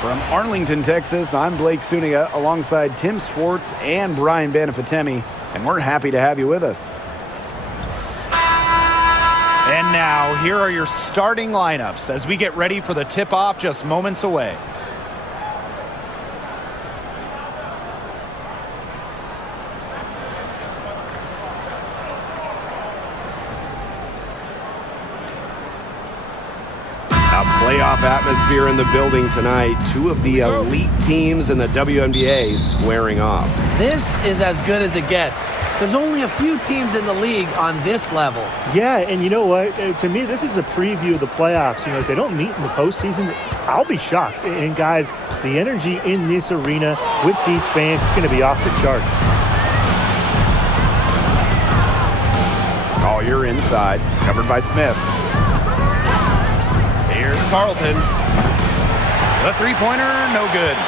From Arlington, Texas, I'm Blake Suniga alongside Tim Swartz and Brian Banafitemi, and we're happy to have you with us. And now, here are your starting lineups as we get ready for the tip-off just moments away. Playoff atmosphere in the building tonight. Two of the elite teams in the WNBA squaring off. This is as good as it gets. There's only a few teams in the league on this level. Yeah, and you know what? To me, this is a preview of the playoffs. You know, if they don't meet in the postseason, I'll be shocked. And guys, the energy in this arena with these fans is going to be off the charts. Collier inside, covered by Smith. Here's Carlton. The three-pointer, no good.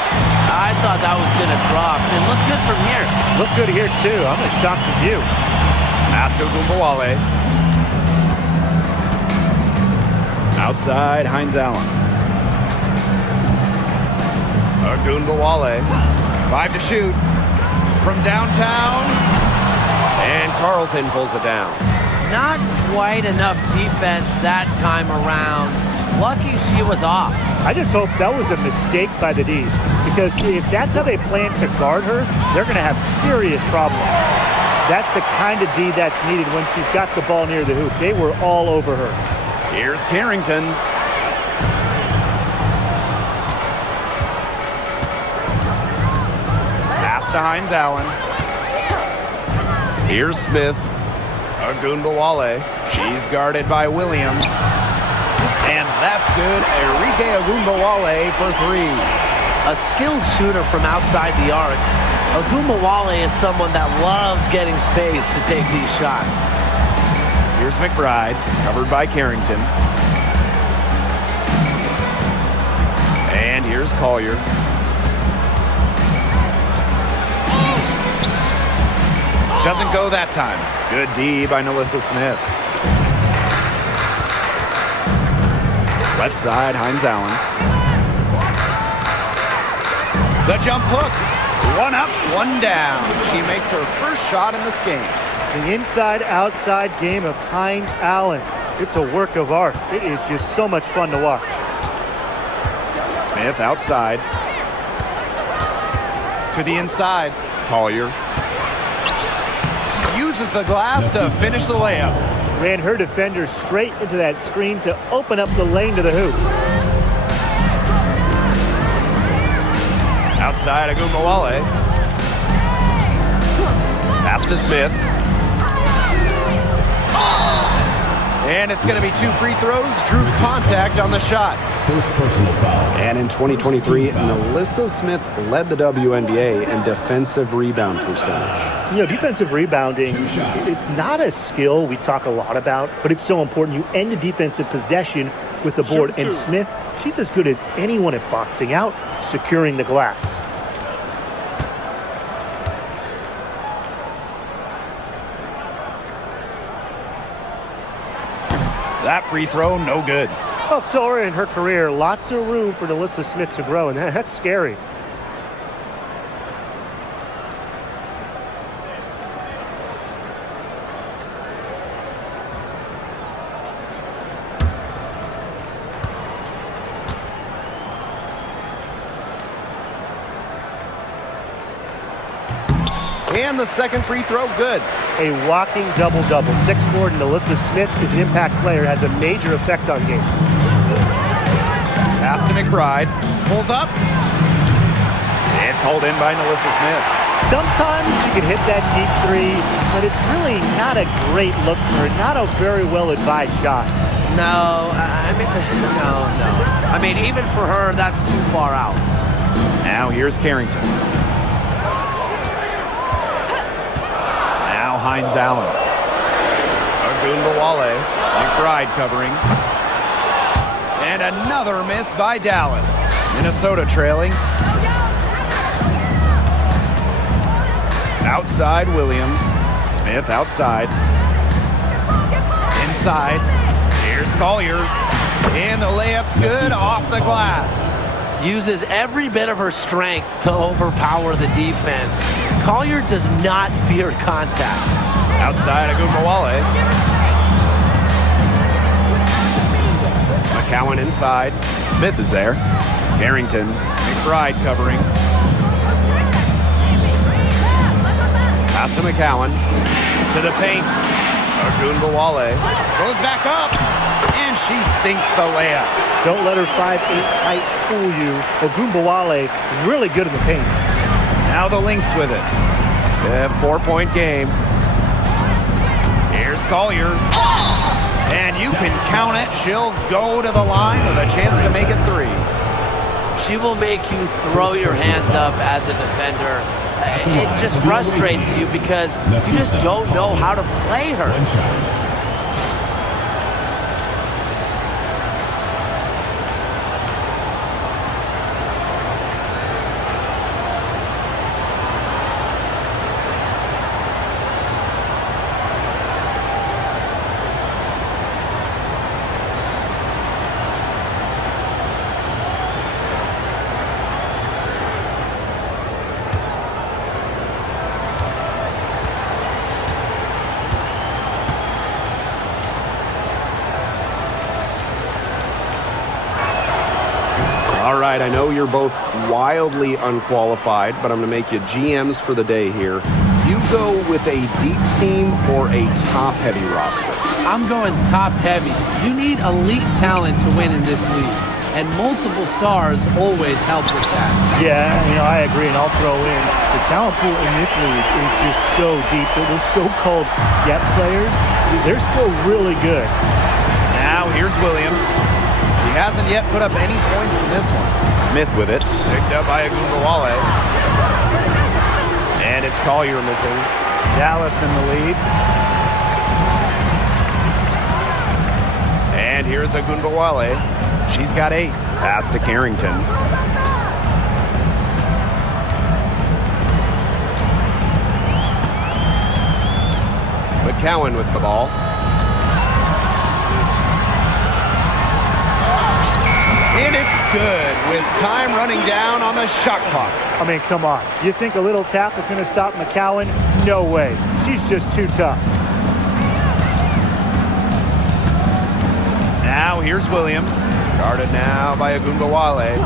I thought that was going to drop. It looked good from here. Look good here, too. I'm as shocked as you. Masto Gumbawale. Outside, Hines Allen. Gumbawale. 5 to shoot. From downtown. And Carlton pulls it down. Not quite enough defense that time around. Lucky she was off. I just hope that was a mistake by the D's, because if that's how they plan to guard her, they're going to have serious problems. That's the kind of D that's needed when she's got the ball near the hoop. They were all over her. Here's Carrington. Pass to Hines Allen. Here's Smith. Gumbawale. She's guarded by Williams. And that's good. Enrique Gumbawale for 3. A skilled shooter from outside the arc. Gumbawale is someone that loves getting space to take these shots. Here's McBride, covered by Carrington. And here's Collier. Doesn't go that time. Good D by Nalissa Smith. Left side, Hines Allen. The jump hook. 1 up, 1 down. She makes her first shot in this game. The inside-outside game of Hines Allen. It's a work of art. It is just so much fun to watch. Smith outside. To the inside. Collier. Uses the glass to finish the layup. Ran her defender straight into that screen to open up the lane to the hoop. Outside, Gumbawale. Pass to Smith. And it's going to be 2 free throws. Drew contact on the shot. And in 2023, Nalissa Smith led the WNBA in defensive rebound percentage. You know, defensive rebounding, it's not a skill we talk a lot about, but it's so important. You end a defensive possession with the board. And Smith, she's as good as anyone at boxing out, securing the glass. That free throw, no good. Well, still early in her career, lots of room for Nalissa Smith to grow, and that's scary. And the second free throw, good. A walking double-double. 6'4", Nalissa Smith is an impact player, has a major effect on games. Pass to McBride. Pulls up. It's hauled in by Nalissa Smith. Sometimes you can hit that deep three, but it's really not a great look for her, not a very well-advised shot. No. I mean, even for her, that's too far out. Now here's Carrington. Now Hines Allen. Gumbawale. McBride covering. And another miss by Dallas. Minnesota trailing. Outside Williams. Smith outside. Inside. Here's Collier. And the layup's good off the glass. Uses every bit of her strength to overpower the defense. Collier does not fear contact. Outside, Ogumawale. McCowan inside. Smith is there. Harrington. McBride covering. Pass to McCowan. To the paint. Ogumawale goes back up, and she sinks the layup. Don't let her 5'8" height fool you. Ogumawale, really good in the paint. Now the Lynx with it. A 4-point game. Here's Collier. And you can count it. She'll go to the line with a chance to make it 3. She will make you throw your hands up as a defender. It just frustrates you because you just don't know how to play her. All right, I know you're both wildly unqualified, but I'm going to make you GMs for the day here. You go with a deep team or a top-heavy roster? I'm going top-heavy. You need elite talent to win in this league, and multiple stars always help with that. Yeah, I agree, and I'll throw in the talent pool in this league is just so deep. Those so-called depth players, they're still really good. Now here's Williams. He hasn't yet put up any points in this one. Smith with it. Picked up by Ogumawale. And it's Collier missing. Dallas in the lead. And here's Ogumawale. She's got 8. Pass to Carrington. McCowan with the ball. And it's good with time running down on the shot clock. I mean, come on. You think a little tap is going to stop McCowan? No way. She's just too tough. Now here's Williams. Guarded now by Ogumawale.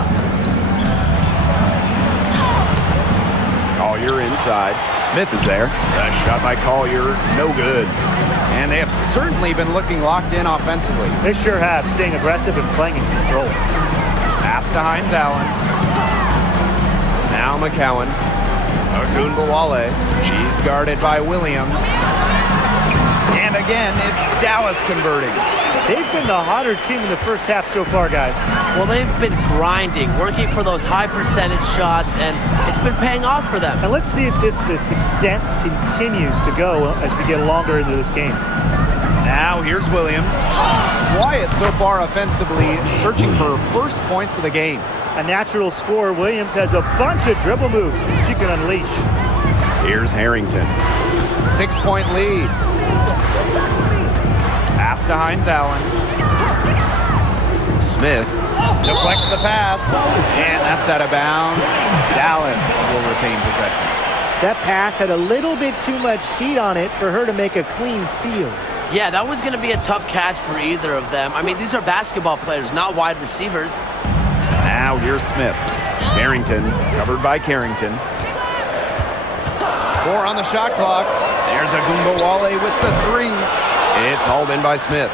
Collier inside. Smith is there. That shot by Collier, no good. And they have certainly been looking locked in offensively. They sure have, staying aggressive and playing in control. Pass to Hines Allen. Now McCowan. Ogumawale. She's guarded by Williams. And again, it's Dallas converting. They've been the hotter team in the first half so far, guys. Well, they've been grinding, working for those high percentage shots, and it's been paying off for them. And let's see if this success continues to go as we get longer into this game. Now here's Williams. Quiet so far offensively, searching for first points of the game. A natural scorer, Williams has a bunch of dribble moves she can unleash. Here's Harrington. 6-point lead. Pass to Hines Allen. Smith. Deflects the pass. And that's out of bounds. Dallas will retain possession. That pass had a little bit too much heat on it for her to make a clean steal. Yeah, that was going to be a tough catch for either of them. I mean, these are basketball players, not wide receivers. Now here's Smith. Harrington, covered by Carrington. 4 on the shot clock. There's Ogumawale with the 3. It's hauled in by Smith.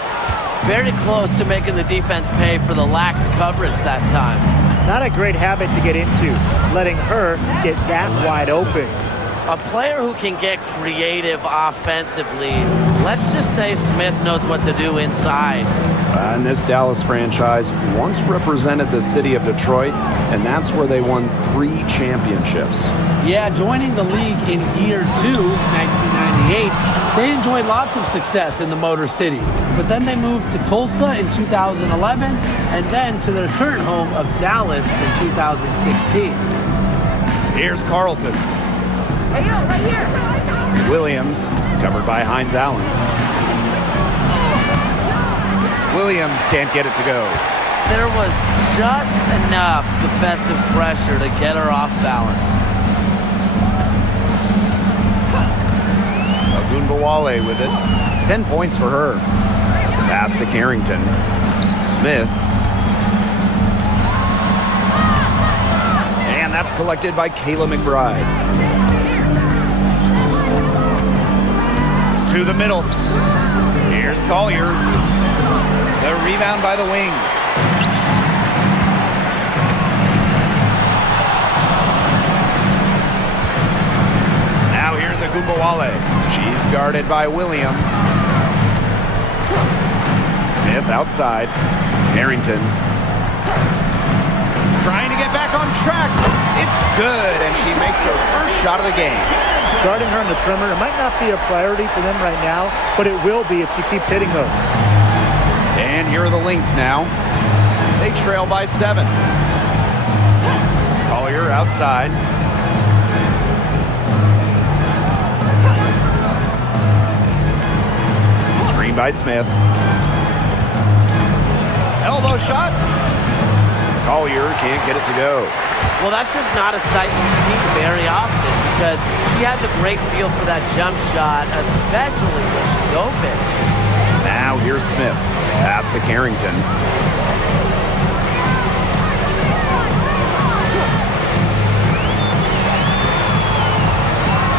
Very close to making the defense pay for the lax coverage that time. Not a great habit to get into, letting her get that wide open. A player who can get creative offensively. Let's just say Smith knows what to do inside. And this Dallas franchise once represented the city of Detroit, and that's where they won 3 championships. Yeah, joining the league in year 2, 1998, they enjoyed lots of success in the Motor City. But then they moved to Tulsa in 2011, and then to their current home of Dallas in 2016. Here's Carlton. Hey, yo, right here. Williams, covered by Hines Allen. Williams can't get it to go. there was just enough defensive pressure to get her off balance. Ogunbowale with it. 10 points for her. Pass to Carrington. Smith. And that's collected by Kayla McBride. To the middle. Here's Collier. The rebound by the wing. Now here's Ogunbowale. She's guarded by Williams. Smith outside. Harrington. Trying to get back on track. It's good, and she makes her first shot of the game. Guarding her on the perimeter might not be a priority for them right now, but it will be if she keeps hitting those. And here are the Lynx now. They trail by 7. Collier outside. Screen by Smith. Elbow shot. Collier can't get it to go. Well, that's just not a sight you see very often because she has a great feel for that jump shot, especially when she's open. Now here's Smith. Pass to Carrington.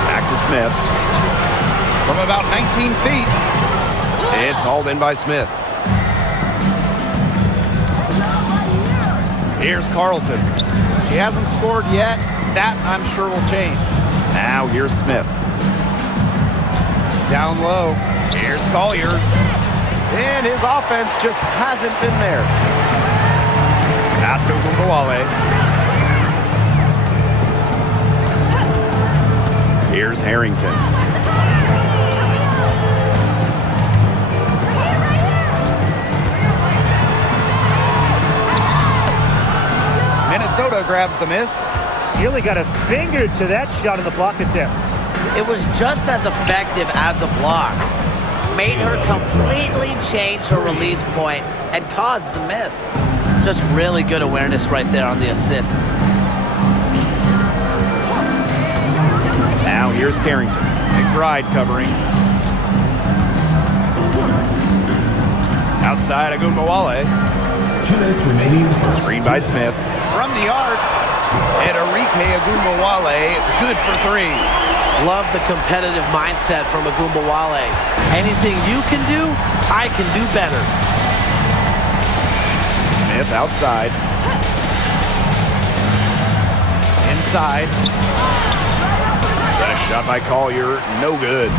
Back to Smith. From about 19 feet. It's hauled in by Smith. Here's Carlton. She hasn't scored yet. That, I'm sure, will change. Now here's Smith. Down low. Here's Collier. And his offense just hasn't been there. Pass to Ogunbowale. Here's Harrington. Minnesota grabs the miss. He only got a finger to that shot in the block attempt. It was just as effective as a block. Made her completely change her release point and caused the miss. Just really good awareness right there on the assist. Now here's Carrington. McBride covering. Outside Ogunbowale. 2 minutes remaining. Screen by Smith. From the arc. And Arike Ogunbowale, good for 3. Love the competitive mindset from Ogunbowale. Anything you can do, I can do better. Smith outside. Inside. That shot by Collier, no good.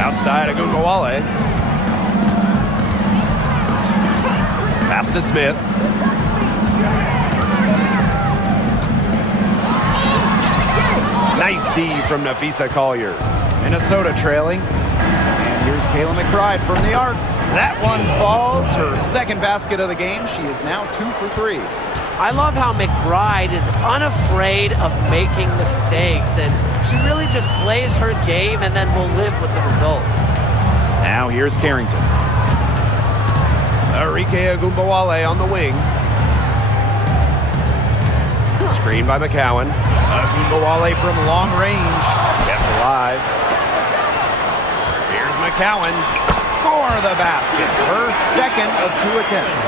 Outside Ogunbowale. Pass to Smith. Nice D from Napheesa Collier. Minnesota trailing. And here's Kayla McBride from the arc. That one falls. Her second basket of the game. She is now 2 for 3. I love how McBride is unafraid of making mistakes, and she really just plays her game and then will live with the results. Now here's Carrington. Arike Ogunbowale on the wing. Screen by McCowan. Ogunbowale from long range. Kept alive. Here's McCowan. Score the basket. Her second of 2 attempts.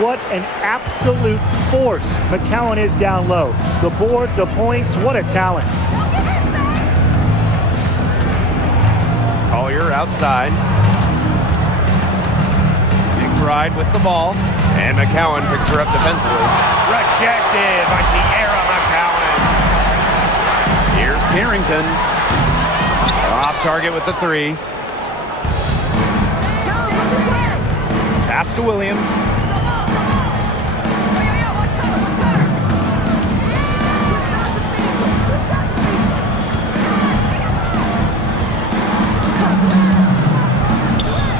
What an absolute force McCowan is down low. The board, the points, what a talent. Collier outside. McBride with the ball. And McCowan picks her up defensively. Rejected by Tierra McCowan. Here's Carrington. Off target with the 3. Pass to Williams.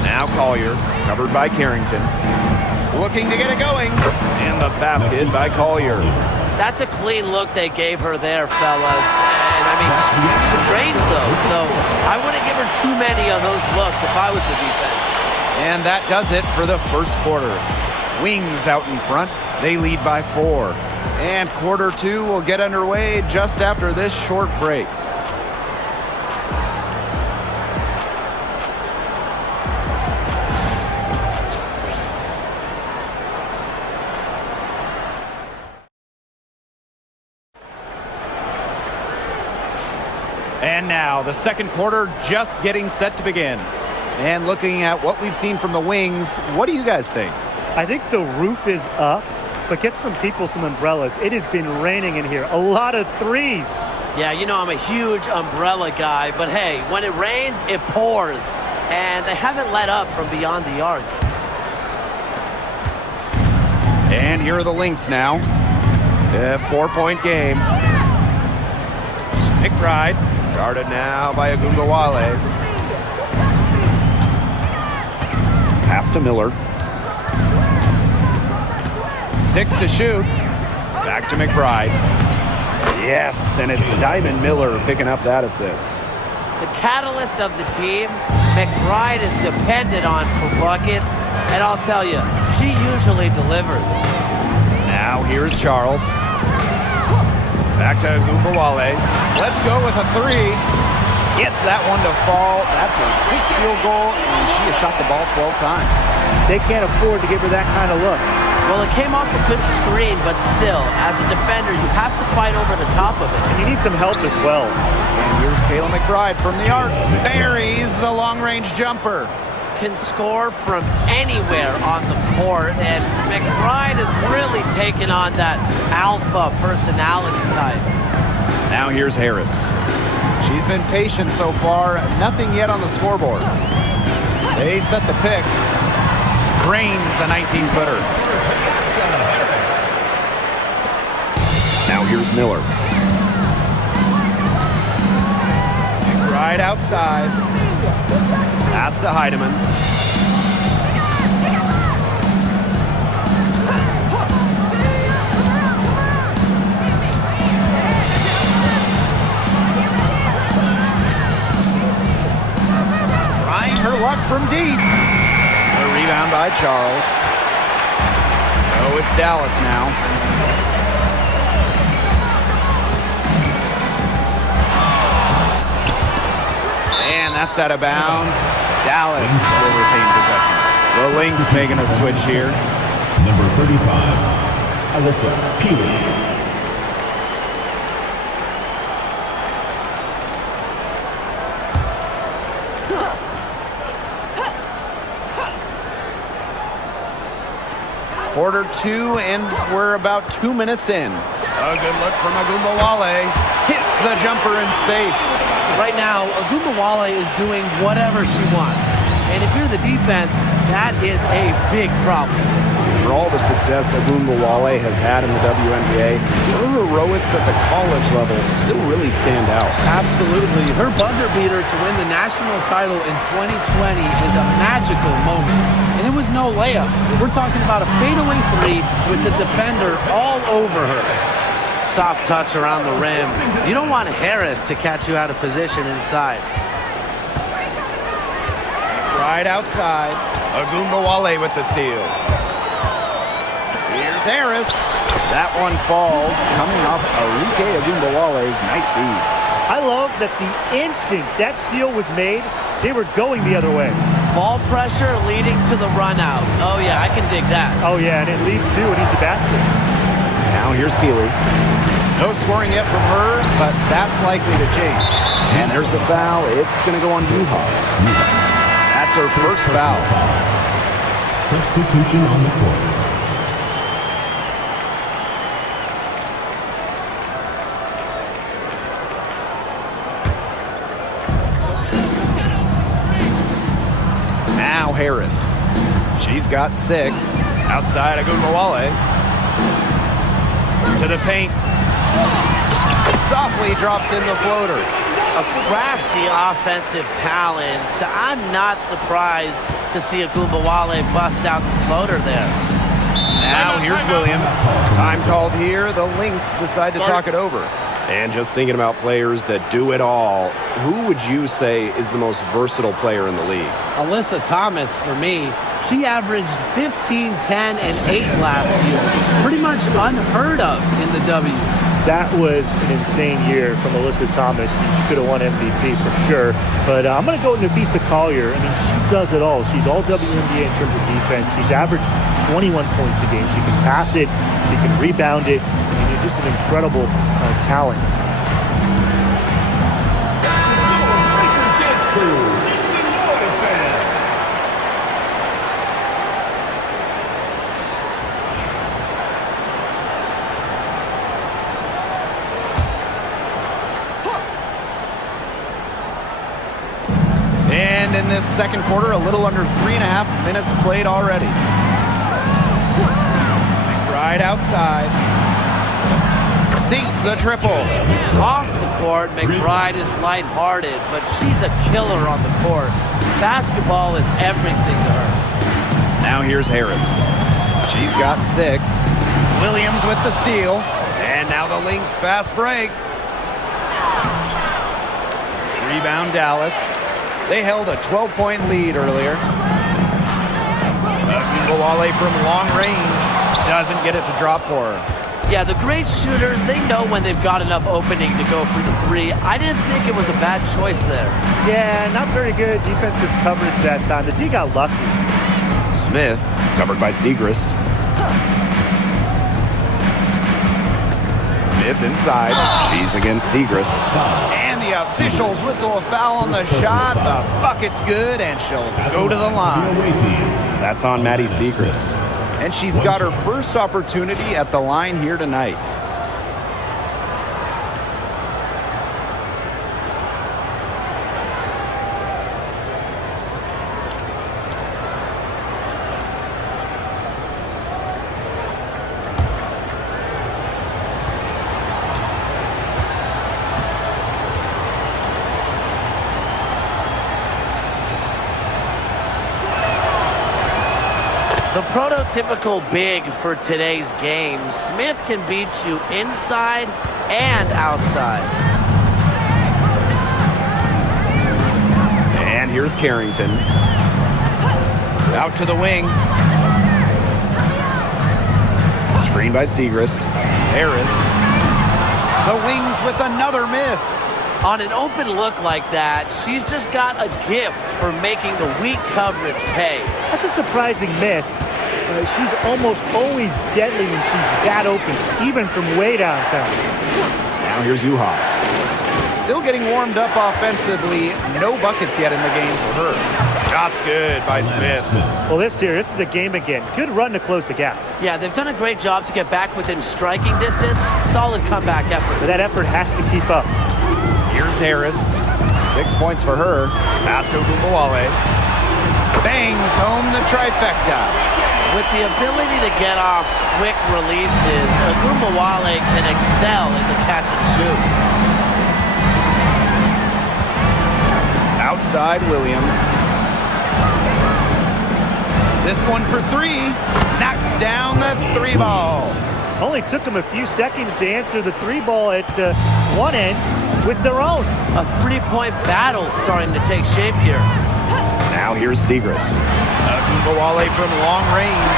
Now Collier, covered by Carrington. Looking to get it going. And the basket by Collier. That's a clean look they gave her there, fellas. And I mean, she trains though, so I wouldn't give her too many of those looks if I was the defense. And that does it for the first quarter. Wings out in front. They lead by 4. And quarter 2 will get underway just after this short break. And now the second quarter just getting set to begin. And looking at what we've seen from the Wings, what do you guys think? I think the roof is up, but get some people some umbrellas. It has been raining in here. A lot of threes. Yeah, you know I'm a huge umbrella guy, but hey, when it rains, it pours. And they haven't let up from beyond the arc. And here are the Lynx now. A 4-point game. McBride guarded now by Ogunbowale. Pass to Miller. 6 to shoot. Back to McBride. Yes, and it's Diamond Miller picking up that assist. The catalyst of the team, McBride is dependent on for buckets, and I'll tell you, she usually delivers. Now here's Charles. Back to Ogunbowale. Let's go with a 3. Gets that one to fall. That's her 6th field goal, and she has shot the ball 12 times. They can't afford to give her that kind of look. Well, it came off a good screen, but still, as a defender, you have to fight over the top of it. And you need some help as well. And here's Kayla McBride from the arc. Buries the long-range jumper. Can score from anywhere on the court, and McBride has really taken on that alpha personality type. Now here's Harris. She's been patient so far. Nothing yet on the scoreboard. They set the pick. Drains the 19-footer. Now here's Miller. Right outside. Pass to Heidemann. Trying her luck from deep. A rebound by Charles. So it's Dallas now. And that's out of bounds. Dallas will retain possession. The Lynx making a switch here. Number 35, Alyssa Peely. Quarter 2, and we're about 2 minutes in. A good look from Ogunbowale. Hits the jumper in space. Right now, Ogunbowale is doing whatever she wants. And if you're the defense, that is a big problem. For all the success Ogunbowale has had in the WNBA, her heroics at the college level still really stand out. Absolutely. Her buzzer beater to win the national title in 2020 is a magical moment. And it was no layup. We're talking about a fadeaway 3 with the defender all over her. Soft touch around the rim. You don't want Harris to catch you out of position inside. Right outside. Ogunbowale with the steal. Here's Harris. That one falls, coming off Arike Ogunbowale's nice feed. I love that the instant that steal was made, they were going the other way. Ball pressure leading to the run out. Oh yeah, I can dig that. Oh yeah, and it leads to an easy basket. Now here's Peely. No scoring yet from her, but that's likely to change. And there's the foul. It's going to go on Juhas. That's her first foul. Substitution on the court. Now Harris. She's got 6. Outside Ogunbowale. To the paint. Softly drops in the floater. A crafty offensive talent. So I'm not surprised to see Ogunbowale bust out the floater there. Now here's Williams. Time called here. The Lynx decide to talk it over. And just thinking about players that do it all, who would you say is the most versatile player in the league? Alyssa Thomas, for me, she averaged 15, 10, and 8 last year. Pretty much unheard of in the W. That was an insane year from Alyssa Thomas. She could have won MVP for sure. But I'm going to go with Nafisa Collier. I mean, she does it all. She's all WNBA in terms of defense. She's averaged 21 points a game. She can pass it. She can rebound it. I mean, you're just an incredible talent. And in this second quarter, a little under 3.5 minutes played already. Right outside. Sinks the triple. Off the court, McBride is lighthearted, but she's a killer on the court. Basketball is everything to her. Now here's Harris. She's got 6. Williams with the steal. And now the Lynx fast break. Rebound Dallas. They held a 12-point lead earlier. Wale from long range doesn't get it to drop for her. Yeah, the great shooters, they know when they've got enough opening to go for the 3. I didn't think it was a bad choice there. Yeah, not very good defensive coverage that time. The D got lucky. Smith, covered by Segrist. Smith inside. She's against Segrist. And the officials whistle a foul on the shot. The bucket's good, and she'll go to the line. That's on Maddie Segrist. And she's got her first opportunity at the line here tonight. The prototypical big for today's game, Smith can beat you inside and outside. And here's Carrington. Out to the wing. Screen by Segrist. Harris. The wings with another miss. On an open look like that, she's just got a gift for making the weak coverage pay. That's a surprising miss. She's almost always deadly when she's that open, even from way downtown. Now here's Uhas. Still getting warmed up offensively. No buckets yet in the game for her. Shot's good by Smith. Well, this is the game again. Good run to close the gap. Yeah, they've done a great job to get back within striking distance. Solid comeback effort. But that effort has to keep up. Here's Harris. 6 points for her. Pass to Wale. Bangs home the trifecta. With the ability to get off quick releases, Wale can excel in the catch and shoot. Outside Williams. This one for 3. Knocks down the 3 ball. Only took them a few seconds to answer the 3 ball at one end with their own. A 3-point battle starting to take shape here. Now here's Segrist. Wale from long range.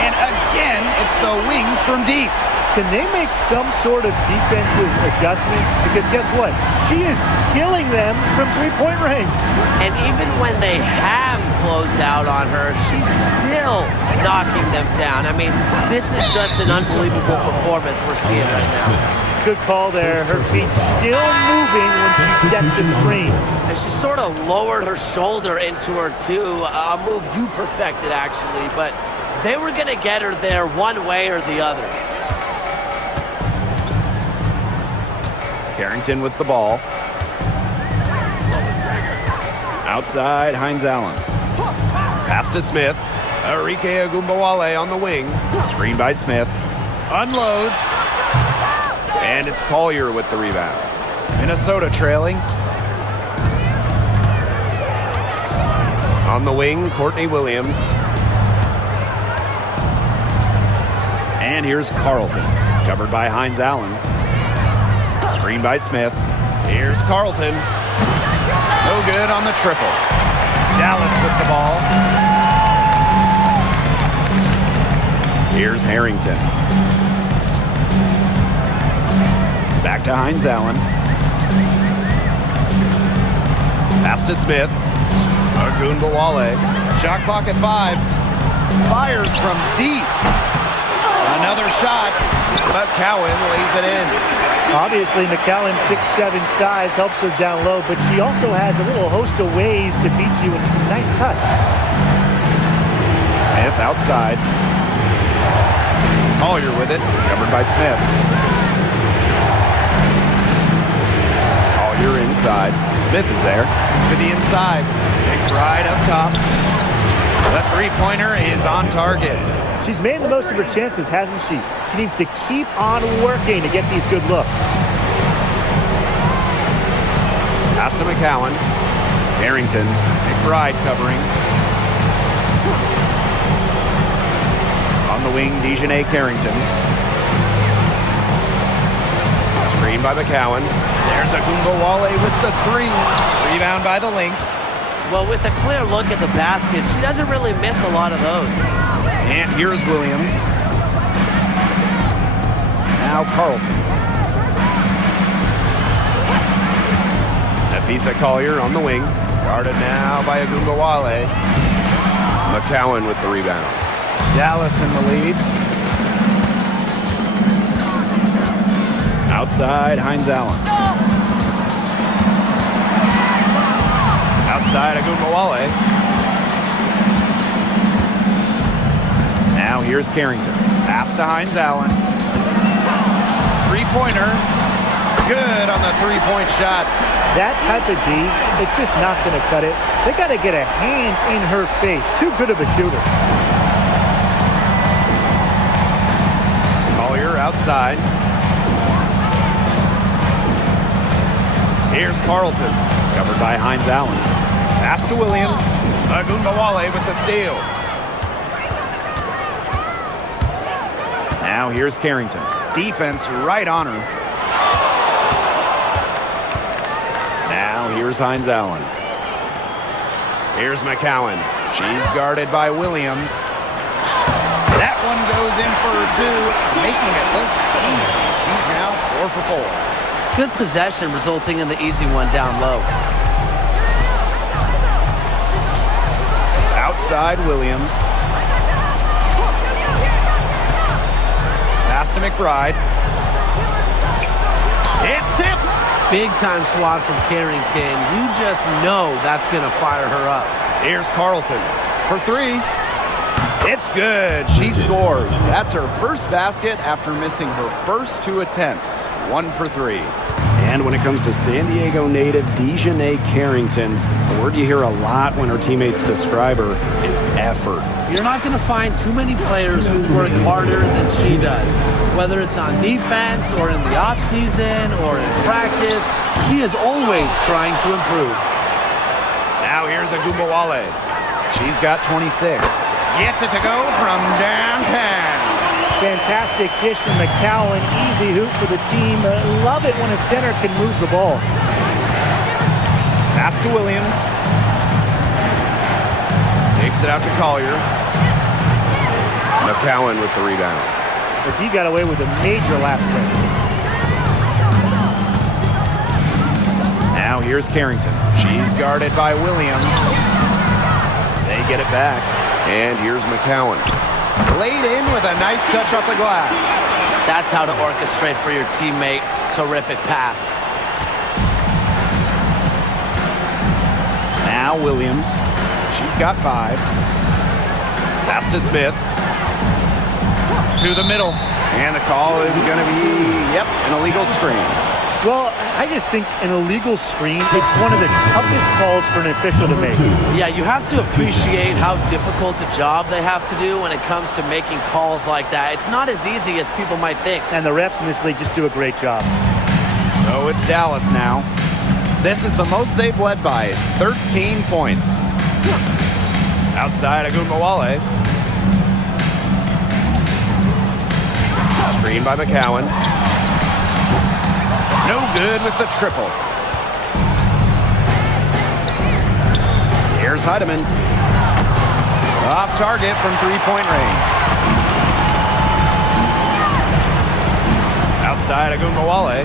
And again, it's the wings from deep. Can they make some sort of defensive adjustment? Because guess what? She is killing them from 3-point range. And even when they have closed out on her, she's still knocking them down. I mean, this is just an unbelievable performance we're seeing right now. Good call there. Her feet still moving when she sets the screen. And she sort of lowered her shoulder into her, too. A move you perfected, actually. But they were going to get her there one way or the other. Carrington with the ball. Outside, Hines Allen. Pass to Smith. Arike Agumbawale on the wing. Screen by Smith. Unloads. And it's Collier with the rebound. Minnesota trailing. On the wing, Courtney Williams. And here's Carlton, covered by Hines Allen. Screen by Smith. Here's Carlton. No good on the triple. Dallas with the ball. Here's Harrington. Back to Hines Allen. Pass to Smith. Ogunbowale. Shot clock at 5. Fires from deep. Another shot, but Cowan lays it in. Obviously, McCowan's 6'7" size helps her down low, but she also has a little host of ways to beat you in some nice touch. Smith outside. Collier with it. Covered by Smith. Collier inside. Smith is there. To the inside. McBride up top. The three-pointer is on target. She's made the most of her chances, hasn't she? She needs to keep on working to get these good looks. Pass to McCowan. Harrington. McBride covering. On the wing, Dejanay Carrington. Screen by McCowan. There's Ogunbowale with the 3. Rebound by the Lynx. Well, with a clear look at the basket, she doesn't really miss a lot of those. And here's Williams. Now Carlton. Nafisa Collier on the wing. Guarded now by Ogunbowale. McCowan with the rebound. Dallas in the lead. Outside, Hines Allen. Outside Ogunbowale. Now here's Carrington. Pass to Hines Allen. Three-pointer. Good on the three-point shot. That type of D, it's just not going to cut it. They got to get a hand in her face. Too good of a shooter. Collier outside. Here's Carlton. Covered by Hines Allen. Pass to Williams. Ogunbowale with the steal. Now here's Carrington. Defense right on her. Now here's Hines Allen. Here's McCowan. She's guarded by Williams. That one goes in for 2, making it look easy. She's now 4 for 4. Good possession resulting in the easy one down low. Outside Williams. Pass to McBride. It's tipped. Big time swat from Carrington. You just know that's going to fire her up. Here's Carlton for 3. It's good. She scores. That's her first basket after missing her first 2 attempts. 1 for 3. And when it comes to San Diego native Dejanay Carrington, the word you hear a lot when her teammates describe her is effort. You're not going to find too many players who work harder than she does. Whether it's on defense or in the offseason or in practice, she is always trying to improve. Now here's Ogunbowale. She's got 26. Gets it to go from downtown. Fantastic dish from McCowan. Easy hoop for the team. Love it when a center can move the ball. Pass to Williams. Takes it out to Collier. McCowan with the rebound. But he got away with a major lapse there. Now here's Carrington. She's guarded by Williams. They get it back. And here's McCowan. Laid in with a nice touch off the glass. That's how to orchestrate for your teammate. Terrific pass. Now Williams. She's got 5. Pass to Smith. To the middle. And the call is going to be, an illegal screen. Well, I just think an illegal screen is one of the toughest calls for an official to make. Yeah, you have to appreciate how difficult a job they have to do when it comes to making calls like that. It's not as easy as people might think. And the refs in this league just do a great job. So it's Dallas now. This is the most they've led by, 13 points. Outside Ogunbowale. Screen by McCowan. No good with the triple. Here's Heidemann. Off target from three-point range. Outside Agumbawale.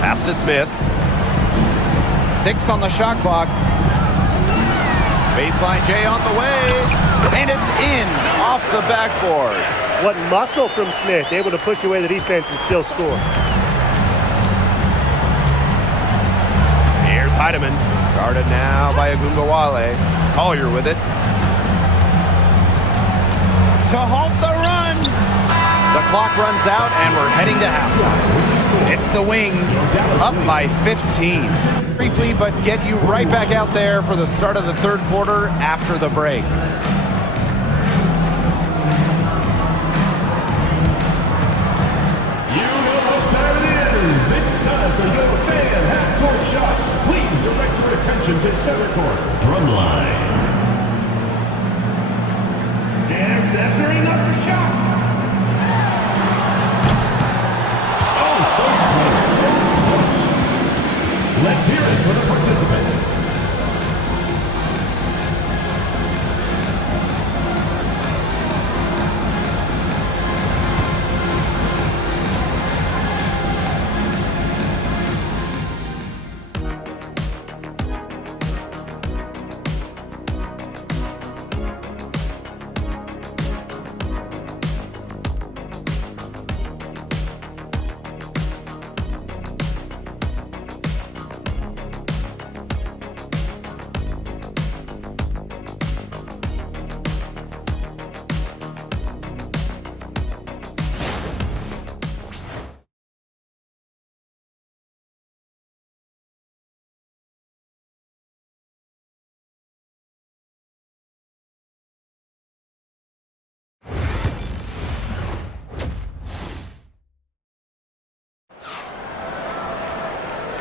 Pass to Smith. 6 on the shot clock. Baseline J on the way. And it's in off the backboard. What muscle from Smith, able to push away the defense and still score. Here's Heidemann. Guarded now by Agumbawale. Collier with it. To halt the run. The clock runs out and we're heading to halftime. It's the Wings up by 15. Briefly, but get you right back out there for the start of the third quarter after the break. You know what time it is. It's time for your fan half-court shot. Please direct your attention to center court. Drumline. And measuring up the shot. Oh, so close, so close. Let's hear it for the participant.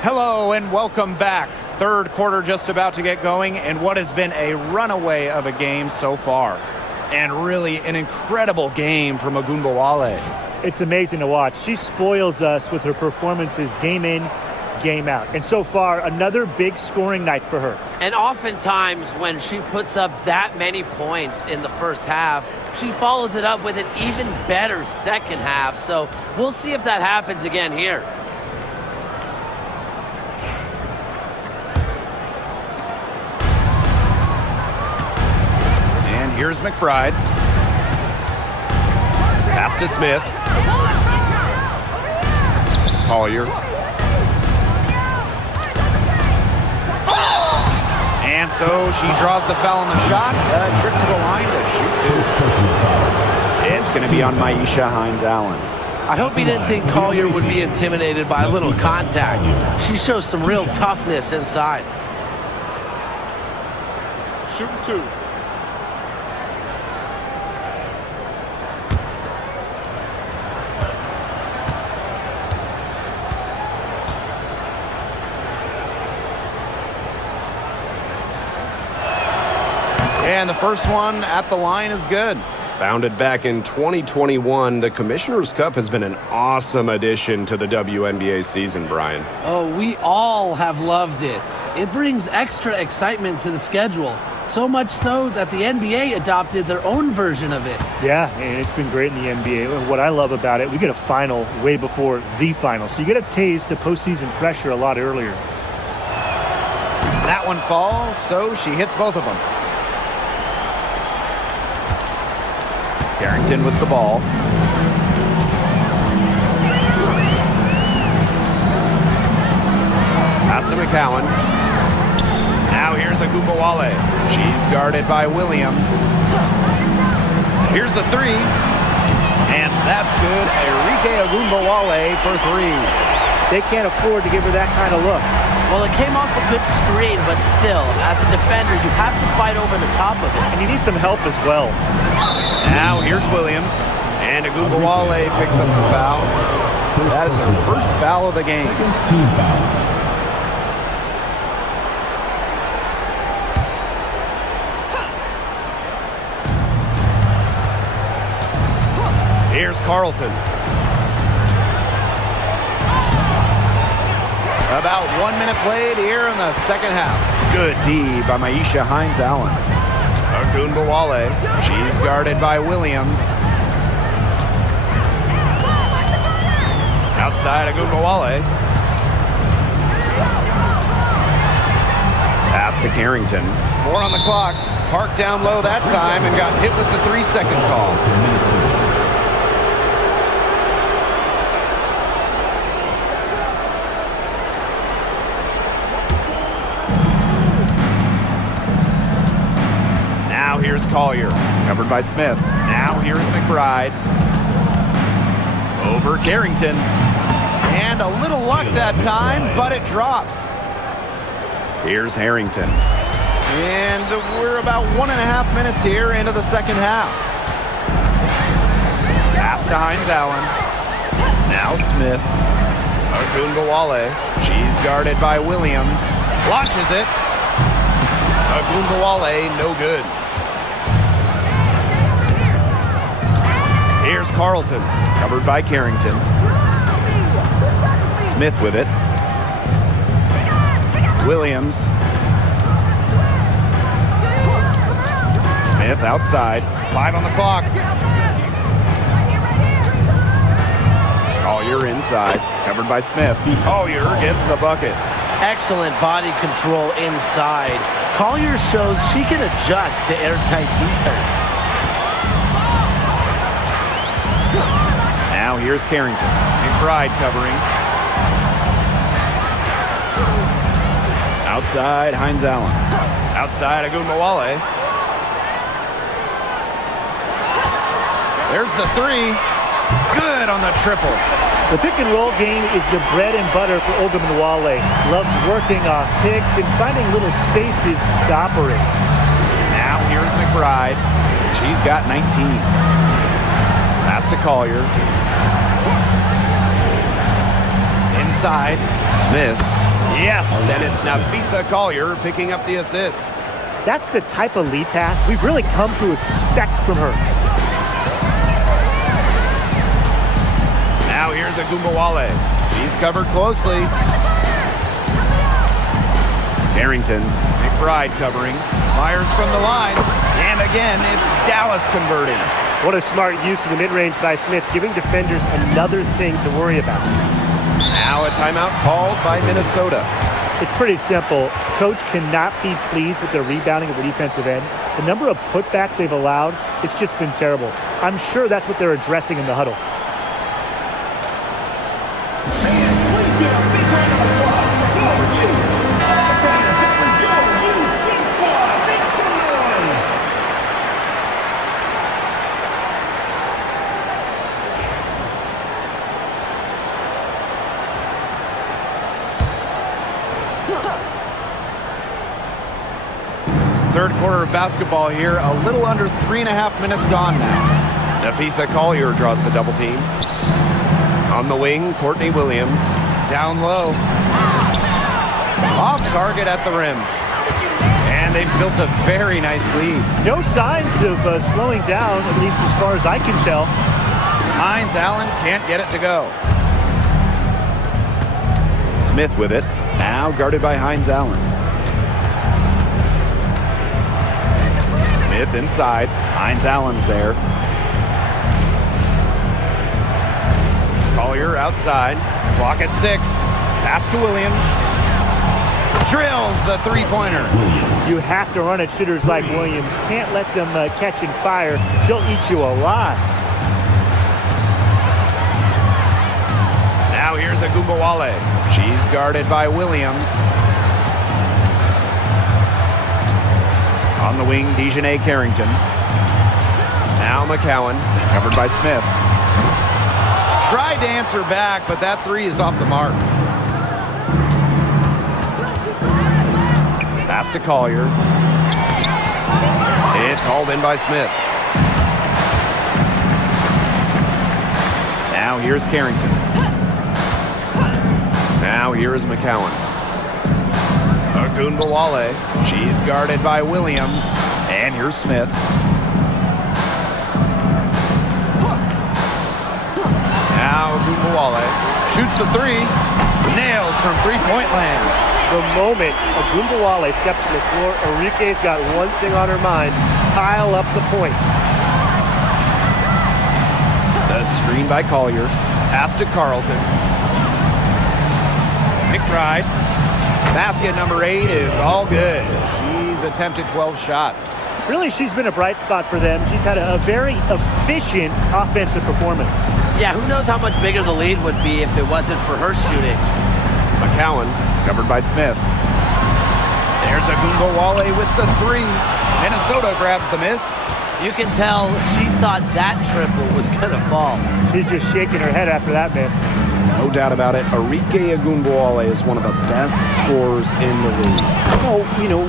Hello and welcome back. Third quarter just about to get going, and what has been a runaway of a game so far. And really an incredible game from Agumbawale. It's amazing to watch. She spoils us with her performances game in, game out. And so far, another big scoring night for her. And oftentimes when she puts up that many points in the first half, she follows it up with an even better second half. So we'll see if that happens again here. And here's McBride. Pass to Smith. Collier. And so she draws the foul on the shot. Trip to the line to shoot two. It's going to be on Maisha Hines-Allen. I hope he didn't think Collier would be intimidated by a little contact. She shows some real toughness inside. Shooting two. And the first one at the line is good. Founded back in 2021, the Commissioner's Cup has been an awesome addition to the WNBA season, Brian. Oh, we all have loved it. It brings extra excitement to the schedule. So much so that the NBA adopted their own version of it. Yeah, and it's been great in the NBA. What I love about it, we get a final way before the final. So you get a taste of postseason pressure a lot earlier. That one falls, so she hits both of them. Carrington with the ball. Pass to McCowan. Now here's Agumbawale. She's guarded by Williams. Here's the three. And that's good. Enrique Agumbawale for three. They can't afford to give her that kind of look. Well, it came off a good screen, but still, as a defender, you have to fight over the top of it. And you need some help as well. Now here's Williams. And Agumbawale picks up the foul. That is her first foul of the game. Team foul. Here's Carlton. About 1 minute played here in the second half. Good D by Maisha Hines-Allen. Ogunbowale. She's guarded by Williams. Outside Ogunbowale. Pass to Carrington. 4 on the clock. Parked down low that time and got hit with the 3-second call. Now here's Collier. Covered by Smith. Now here's McBride. Over Carrington. And a little luck that time, but it drops. Here's Harrington. And we're about 1.5 minutes here into the second half. Pass to Hines-Allen. Now Smith. Ogunbowale. She's guarded by Williams. Launches it. Ogunbowale, no good. Here's Carlton. Covered by Carrington. Smith with it. Williams. Smith outside. 5 on the clock. Collier inside. Covered by Smith. Collier gets the bucket. Excellent body control inside. Collier shows she can adjust to airtight defense. Now here's Carrington. McBride covering. Outside, Hines-Allen. Outside Ogunbowale. There's the 3. Good on the triple. The pick and roll game is the bread and butter for Ogunbowale. Loves working off picks and finding little spaces to operate. Now here's McBride. She's got 19. Pass to Collier. Inside. Smith. Yes, and it's Nafisa Collier picking up the assist. That's the type of lead pass we've really come to expect from her. Now here's Ogunbowale. She's covered closely. Carrington. McBride covering. Fires from the line. And again, it's Dallas converting. What a smart use of the mid-range by Smith, giving defenders another thing to worry about. Now a timeout called by Minnesota. It's pretty simple. Coach cannot be pleased with their rebounding at the defensive end. The number of putbacks they've allowed, it's just been terrible. I'm sure that's what they're addressing in the huddle. Please get a big round of applause for our you. The fans that was your new Big Squad. Make some noise. Third quarter of basketball here. A little under 3.5 minutes gone now. Nafisa Collier draws the double team. On the wing, Courtney Williams. Down low. Off target at the rim. And they've built a very nice lead. No signs of slowing down, at least as far as I can tell. Hines-Allen can't get it to go. Smith with it. Now guarded by Hines-Allen. Smith inside. Hines-Allen's there. Collier outside. Clock at 6. Pass to Williams. Drills the three-pointer. You have to run at shooters like Williams. Can't let them catch and fire. She'll eat you alive. Now here's Ogunbowale. She's guarded by Williams. On the wing, Dejanay Carrington. Now McCowan. Covered by Smith. Tried to answer back, but that 3 is off the mark. Pass to Collier. It's hauled in by Smith. Now here's Carrington. Now here is McCowan. Ogunbowale. She's guarded by Williams. And here's Smith. Ogunbowale shoots the three. Nailed from three-point land. The moment Ogunbowale steps to the floor, Enrique's got one thing on her mind: pile up the points. The screen by Collier. Pass to Carlton. McBride. Basket number 8 is all good. She's attempted 12 shots. Really, she's been a bright spot for them. She's had a very efficient offensive performance. Yeah, who knows how much bigger the lead would be if it wasn't for her shooting. McCowan. Covered by Smith. There's Ogunbowale with the three. Minnesota grabs the miss. You can tell she thought that triple was going to fall. She's just shaking her head after that miss. No doubt about it. Enrique Ogunbowale is one of the best scorers in the league. Oh,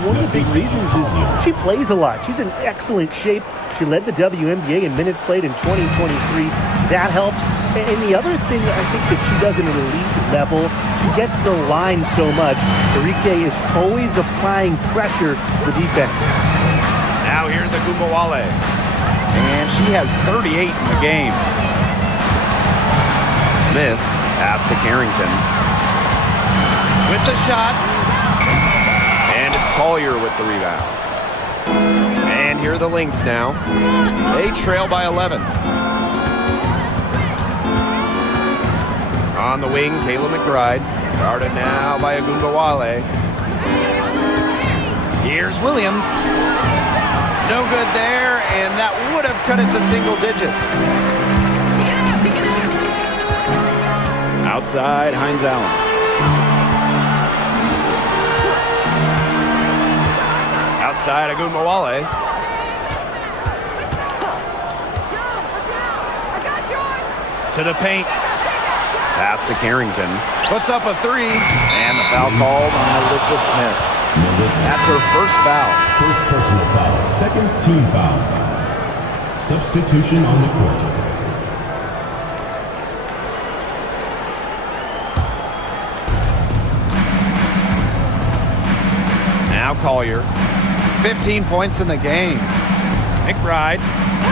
one of the big reasons is she plays a lot. She's in excellent shape. She led the WNBA in minutes played in 2023. That helps. And the other thing that I think that she does at an elite level, she gets the line so much. Enrique is always applying pressure to defense. Now here's Ogunbowale. And she has 38 in the game. Smith. Pass to Carrington. With the shot. And it's Collier with the rebound. And here are the Lynx now. They trail by 11. On the wing, Kayla McBride. Guarded now by Ogunbowale. Here's Williams. No good there, and that would have cut it to single digits. Outside, Hines Allen. Outside, Ogunbowale. To the paint. Pass to Carrington. Puts up a three. And the foul called on Alyssa Smith. That's her first foul. First personal foul. Second team foul. Substitution on the court. Now Collier. 15 points in the game. McBride.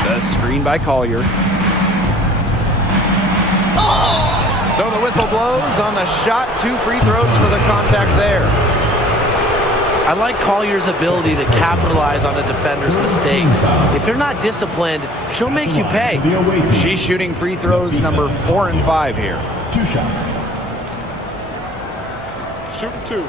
The screen by Collier. So the whistle blows on the shot. 2 free throws for the contact there. I like Collier's ability to capitalize on a defender's mistakes. If you're not disciplined, she'll make you pay. The away team. She's shooting free throws number 4 and 5 here. 2 shots. Shooting 2.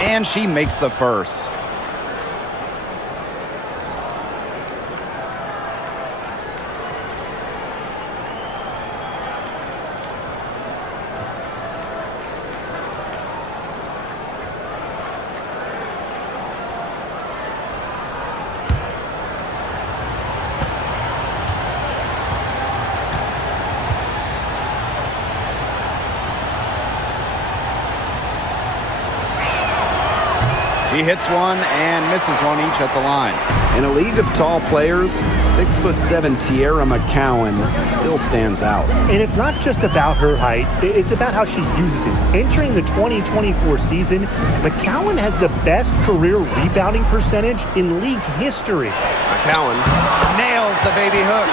And she makes the first. He hits one and misses one each at the line. In a league of tall players, 6'7" Tierra McCowan still stands out. And it's not just about her height, it's about how she uses it. Entering the 2024 season, McCowan has the best career rebounding percentage in league history. McCowan Nails the baby hook.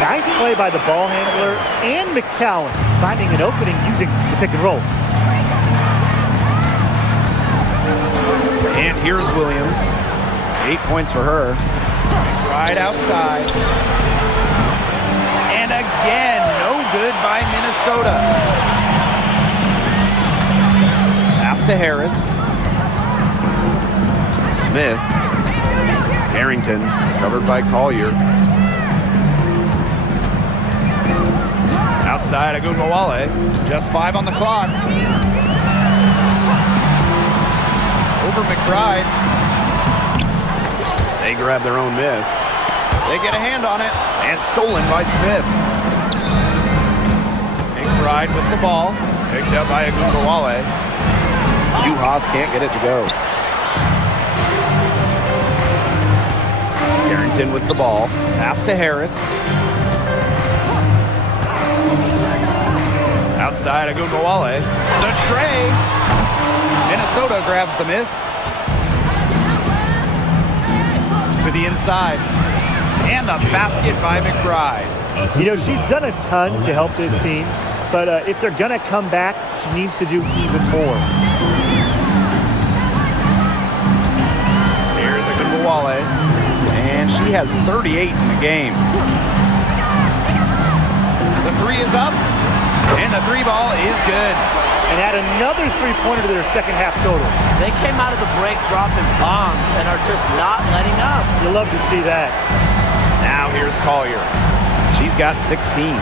Nice play by the ball handler and McCowan finding an opening using the pick and roll. And here's Williams. 8 points for her. Right outside. And again, no good by Minnesota. Pass to Harris. Smith. Carrington, covered by Collier. Outside Ogunbowale. Just 5 on the clock. Over McBride. They grab their own miss. They get a hand on it. And stolen by Smith. McBride with the ball. Picked up by Ogunbowale. Haas can't get it to go. Carrington with the ball. Pass to Harris. by Ogunbowale. The tray. Minnesota grabs the miss. To the inside. And the basket by McBride. You know, she's done a ton to help this team, but if they're going to come back, she needs to do even more. Here's Ogunbowale. And she has 38 in the game. The three is up. And the three ball is good. And add another three-pointer to their second half total. They came out of the break dropping bombs and are just not letting up. You'll love to see that. Now here's Collier. She's got 16.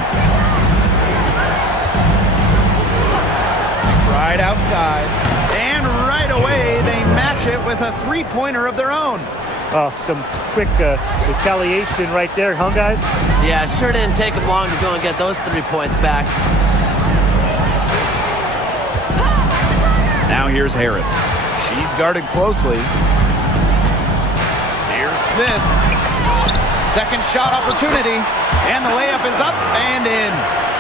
Right outside. And right away, they match it with a three-pointer of their own. Oh, some quick retaliation right there, huh, guys? Yeah, sure didn't take them long to go and get those 3 points back. Now here's Harris. She's guarded closely. Here's Smith. Second shot opportunity. And the layup is up and in.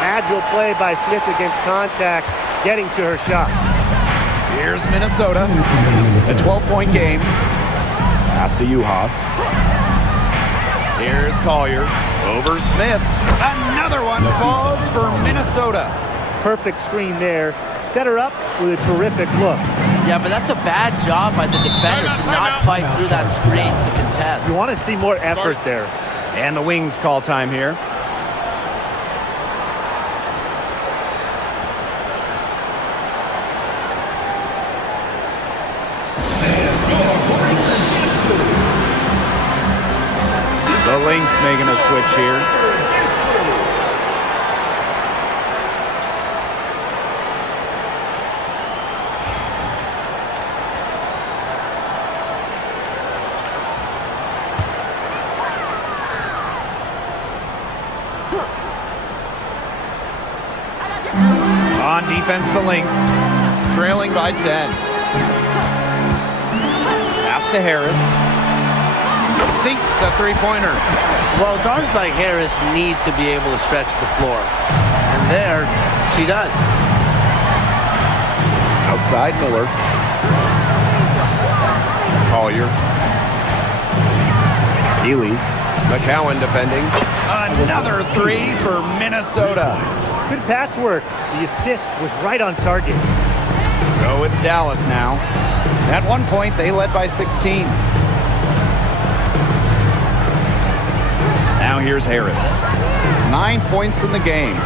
Agile play by Smith against contact, getting to her shot. Here's Minnesota. A 12-point game. Pass to Juhas. Here's Collier. Over Smith. Another one falls for Minnesota. Perfect screen there. Set her up with a terrific look. Yeah, but that's a bad job by the defender to not fight through that screen to contest. You want to see more effort there. And the Wings call time here. The Lynx making a switch here. On defense, the Lynx, trailing by 10. Pass to Harris. Sinks the three-pointer. Well, guards like Harris need to be able to stretch the floor. And there, she does. Outside Miller. Collier. Healy. McCowan defending. Another three for Minnesota. Good pass work. The assist was right on target. So it's Dallas now. At one point, they led by 16. Now here's Harris. 9 points in the game.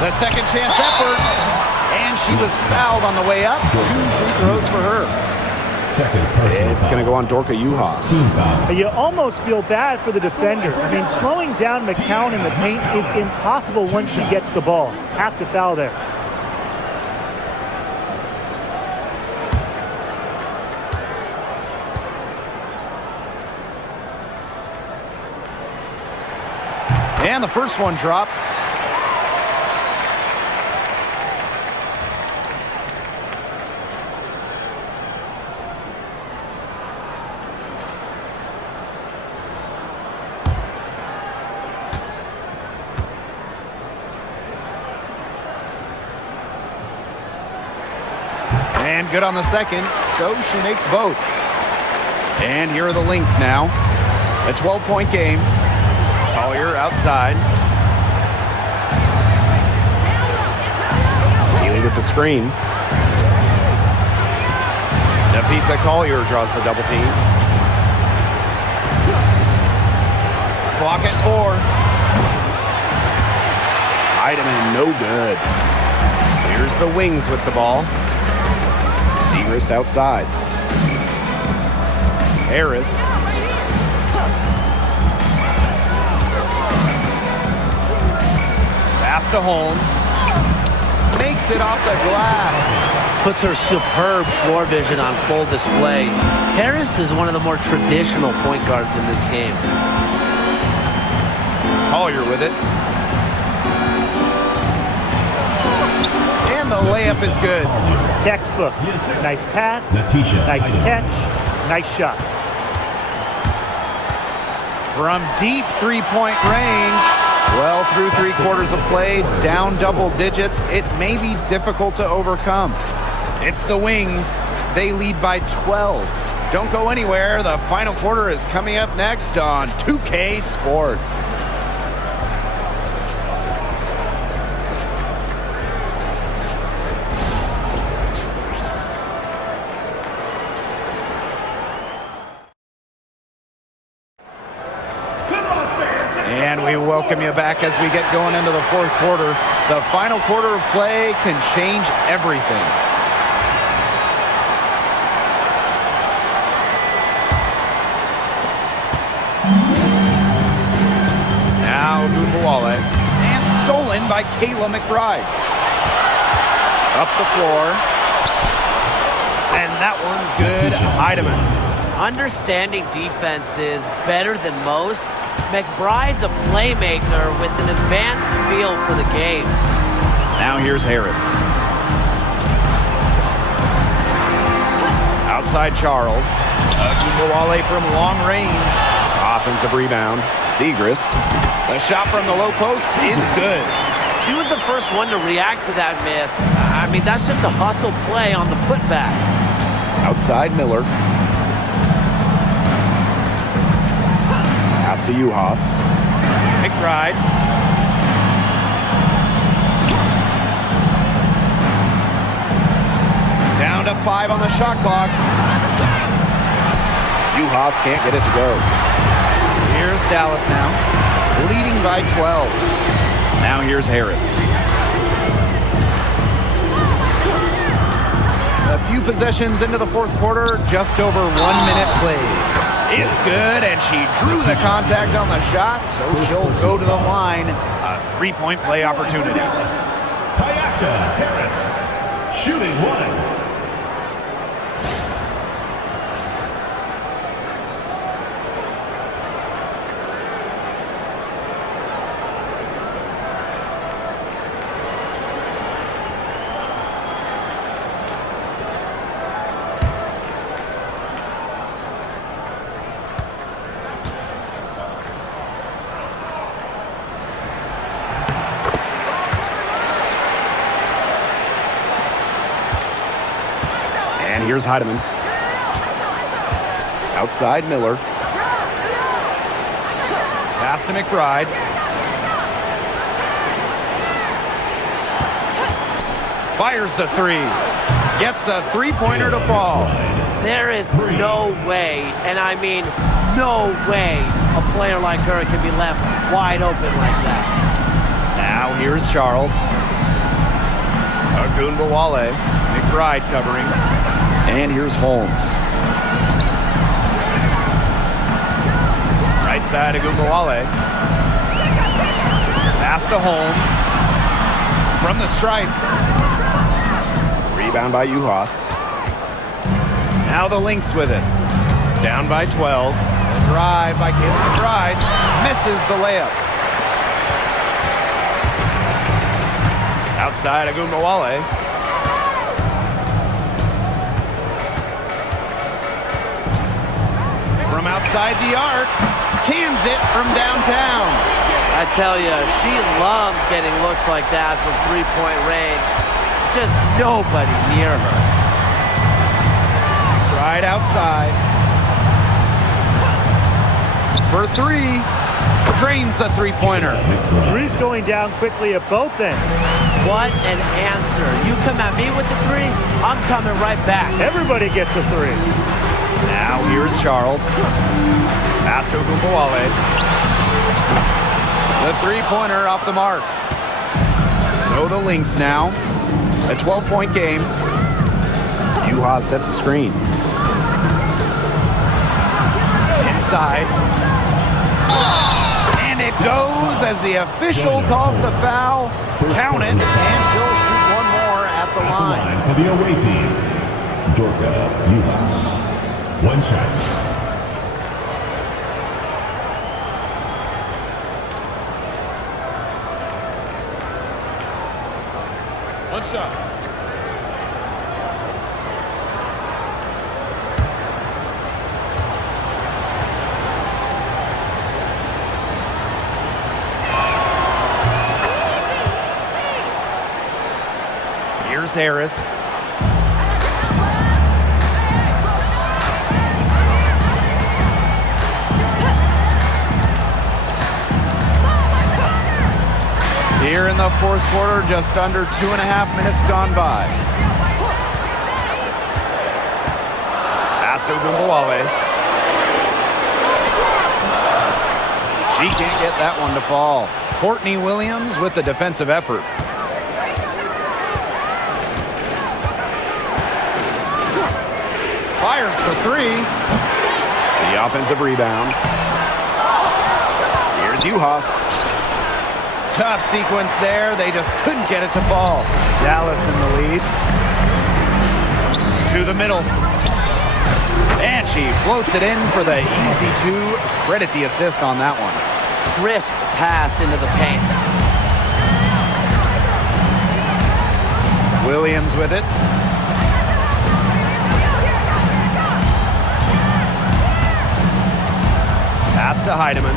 The second chance effort. And she was fouled on the way up. 2 free throws for her. It's going to go on Dorka Juhas. You almost feel bad for the defender. I mean, slowing down McCown in the paint is impossible once she gets the ball. Have to foul there. And the first one drops. And good on the second, so she makes both. And here are the Lynx now. A 12-point game. Collier outside. Healy with the screen. Nafisa Collier draws the double team. Clock at 4. Heidemann, no good. Here's the Wings with the ball. Segrist outside. Harris. Pass to Holmes. Makes it off the glass. Puts her superb floor vision on full display. Harris is one of the more traditional point guards in this game. Collier with it. And the layup is good. Textbook. Nice pass, nice catch, nice shot. From deep three-point range, 12 through 3 quarters of play, down double digits. It may be difficult to overcome. It's the Wings. They lead by 12. Don't go anywhere. The final quarter is coming up next on 2K Sports. And we welcome you back as we get going into the 4th quarter. The final quarter of play can change everything. Now Dalla, and stolen by Kayla McBride. Up the floor. And that one's good. Heidemann. Understanding defense is better than most. McBride's a playmaker with an advanced feel for the game. Now here's Harris. Outside Charles. Dalla from long range. Offensive rebound. Segrist. The shot from the low post is good. She was the first one to react to that miss. I mean, that's just a hustle play on the putback. Outside Miller. Pass to Juhas. McBride. Down to 5 on the shot clock. Juhas can't get it to go. Here's Dallas now, leading by 12. Now here's Harris. A few possessions into the 4th quarter, just over 1 minute played. It's good, and she drew the contact on the shot, so she'll go to the line. A 3-point play opportunity. Tyasha Harris, shooting 1. And here's Heidemann. Outside Miller. Pass to McBride. Fires the 3. Gets the 3-pointer to fall. There is no way, and I mean no way, a player like her can be left wide open like that. Now here's Charles. Dalla. McBride covering. And here's Holmes. Right side of Dalla. Pass to Holmes. From the stripe. Rebound by Juhas. Now the Lynx with it. Down by 12. A drive by Kayla McBride. Misses the layup. Outside of Dalla. From outside the arc. Cans it from downtown. I tell you, she loves getting looks like that from 3-point range. Just nobody near her. Right outside. For 3. Drains the 3-pointer. 3's going down quickly at both ends. What an answer. You come at me with the 3, I'm coming right back. Everybody gets a 3. Now here's Charles. Pass to Dalla. The 3-pointer off the mark. So the Lynx now. A 12-point game. Juhas sets the screen. Inside. And it goes as the official calls the foul. Count it, and she'll shoot one more at the line. For the away team, Dorka Juhas. 1 shot. One shot. Here's Harris. Here in the fourth quarter, just under 2.5 minutes gone by. Pass to Ogunbowale. She can't get that one to fall. Courtney Williams with the defensive effort. Fires for three. The offensive rebound. Here's Uhas. Tough sequence there. They just couldn't get it to fall. Dallas in the lead. To the middle. And she floats it in for the easy two. Credit the assist on that one. Crisp pass into the paint. Williams with it. Pass to Heidemann.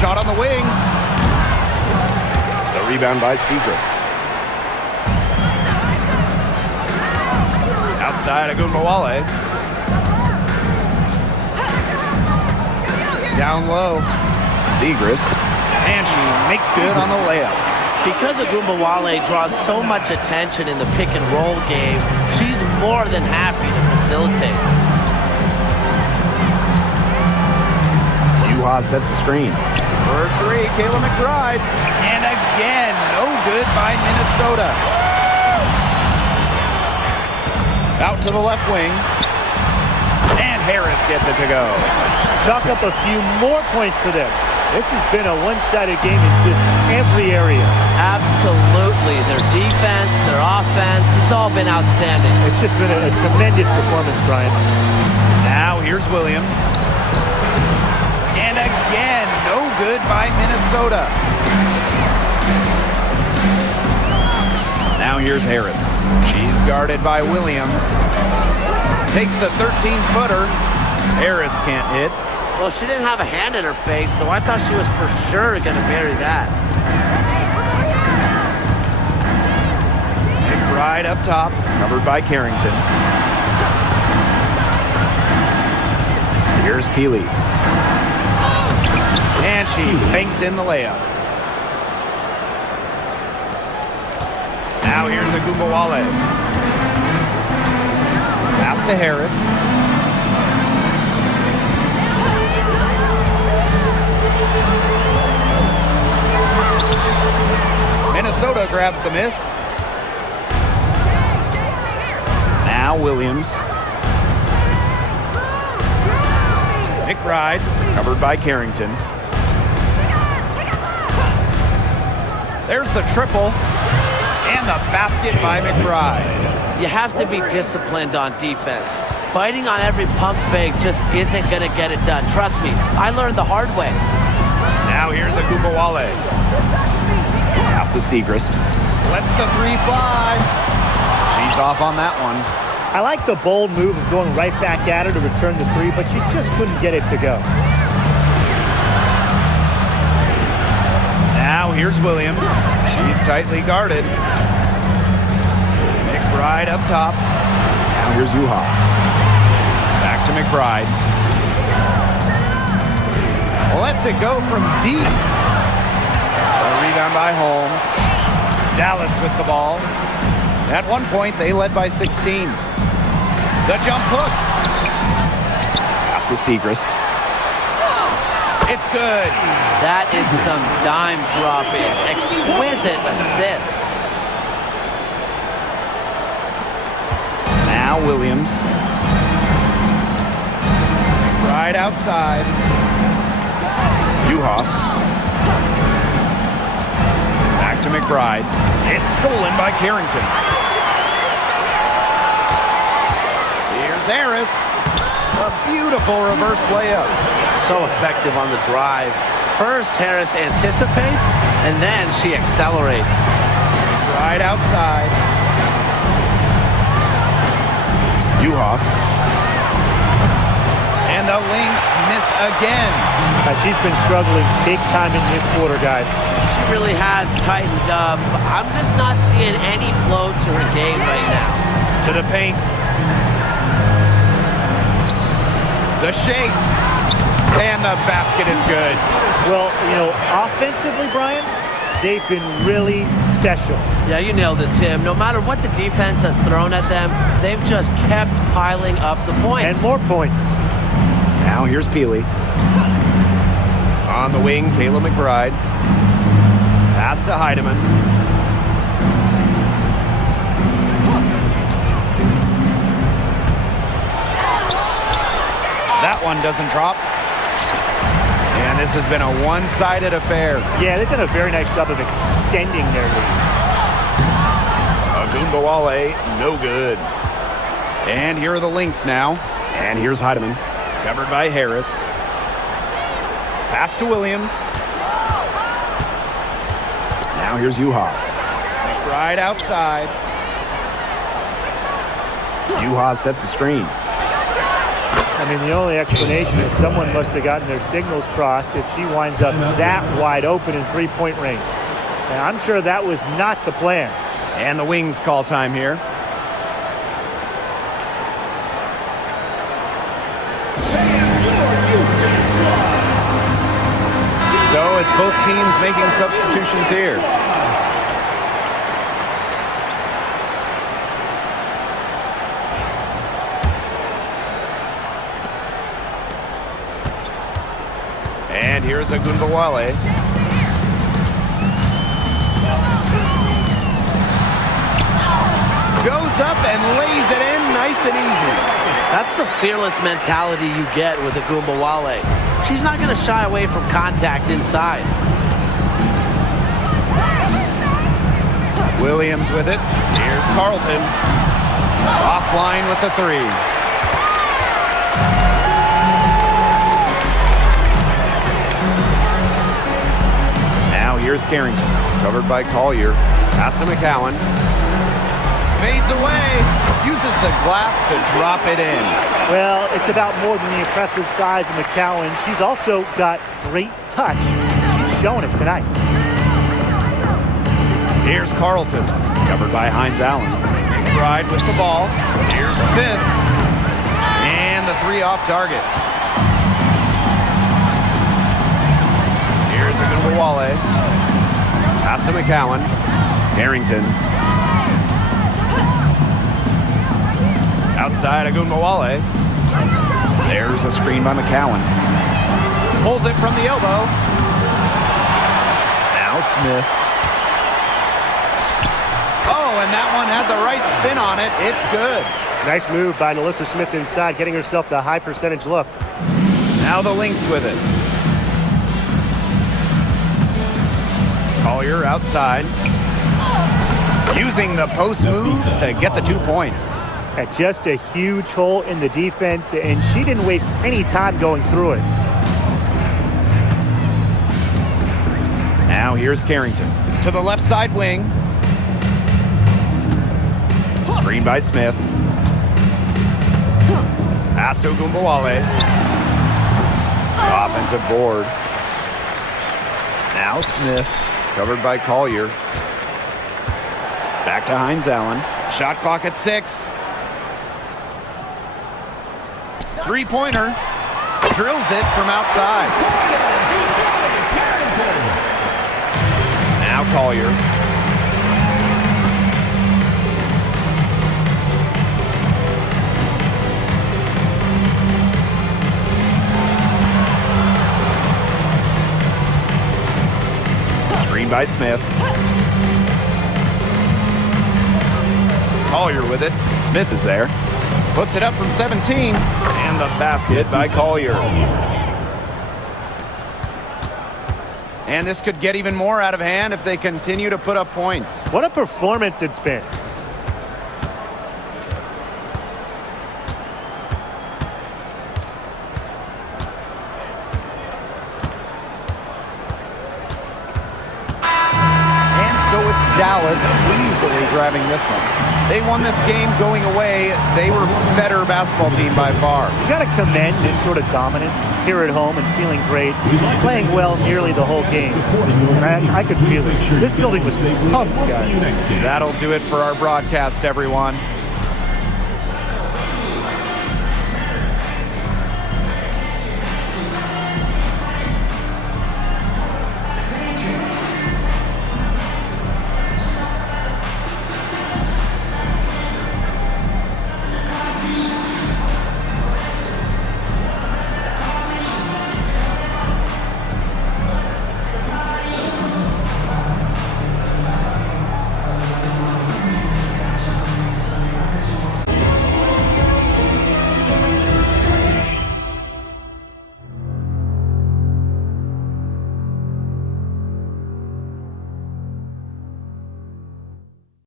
Shot on the wing. The rebound by Segrist. Outside Ogunbowale. Down low. Segrist. And she makes good on the layup. Because Ogunbowale draws so much attention in the pick and roll game, she's more than happy to facilitate. Uhas sets the screen. For three, Kayla McBride. And again, no good by Minnesota. Out to the left wing. And Harris gets it to go. Chalk up a few more points for them. This has been a one-sided game in just every area. Absolutely. Their defense, their offense, it's all been outstanding. It's just been a tremendous performance, Brian. Now here's Williams. And again, no good by Minnesota. Now here's Harris. She's guarded by Williams. Takes the 13-footer. Harris can't hit. Well, she didn't have a hand in her face, so I thought she was for sure going to bury that. McBride up top. Covered by Carrington. Here's Peely. And she banks in the layup. Now here's Ogunbowale. Pass to Harris. Minnesota grabs the miss. Now Williams. McBride. Covered by Carrington. There's the triple. And the basket by McBride. You have to be disciplined on defense. Biting on every pump fake just isn't going to get it done. Trust me, I learned the hard way. Now here's Ogunbowale. Pass to Segrist. Lets the three fly. She's off on that one. I like the bold move of going right back at her to return the three, but she just couldn't get it to go. Now here's Williams. She's tightly guarded. McBride up top. Now here's Uhas. Back to McBride. Lets it go from deep. A rebound by Holmes. Dallas with the ball. At one point, they led by 16. The jump hook. Pass to Segrist. It's good. That is some dime drop-in. Exquisite assist. Now Williams. Right outside. Uhas. Back to McBride. It's stolen by Carrington. Here's Harris. A beautiful reverse layup. So effective on the drive. First, Harris anticipates, and then she accelerates. Right outside. Uhas. And the Lynx miss again. She's been struggling big time in this quarter, guys. She really has tightened up. I'm just not seeing any flow to her game right now. To the paint. The shake. And the basket is good. Well, you know, offensively, Brian, they've been really special. Yeah, you nailed it, Tim. No matter what the defense has thrown at them, they've just kept piling up the points. And more points. Now here's Peely. On the wing, Kayla McBride. Pass to Heidemann. That one doesn't drop. And this has been a one-sided affair. Yeah, they've done a very nice job of extending their lead. Agunbowale, no good. And here are the Lynx now. And here's Heidemann. Covered by Harris. Pass to Williams. Now here's Uhas. Right outside. Uhas sets the screen. I mean, the only explanation is someone must have gotten their signals crossed if she winds up that wide open in three-point range. And I'm sure that was not the plan. And the Wings call time here. So it's both teams making substitutions here. And here's Agunbowale. Goes up and lays it in nice and easy. That's the fearless mentality you get with Agunbowale. She's not going to shy away from contact inside. Williams with it. Here's Carlton. Offline with the three. Now here's Carrington. Covered by Collier. Pass to McCowan. Fades away. Uses the glass to drop it in. Well, it's about more than the impressive size of McCowan. She's also got great touch. She's showing it tonight. Here's Carlton. Covered by Hines Allen. McBride with the ball. Here's Smith. And the three off target. Here's Agunbowale. Pass to McCowan. Harrington. Outside Agunbowale. There's a screen by McCowan. Pulls it from the elbow. Now Smith. Oh, and that one had the right spin on it. It's good. Nice move by Melissa Smith inside, getting herself the high percentage look. Now the Lynx with it. Collier outside. Using the post moves to get the 2 points. At just a huge hole in the defense, and she didn't waste any time going through it. Now here's Carrington. To the left side wing. Screen by Smith. Pass to Agunbowale. Offensive board. Now Smith. Covered by Collier. Back to Hines Allen. Shot clock at 6. Three-pointer. Drills it from outside. Now Collier. Screen by Smith. Collier with it. Smith is there. Puts it up from 17. And the basket by Collier. And this could get even more out of hand if they continue to put up points. What a performance it's been. And so it's Dalla GODBLESS easily grabbing this one. They won this game going away. They were better basketball team by far. You got to commend this sort of dominance here at home and feeling great, playing well nearly the whole game. And I could feel it. This building was pumped, guys. That'll do it for our broadcast, everyone.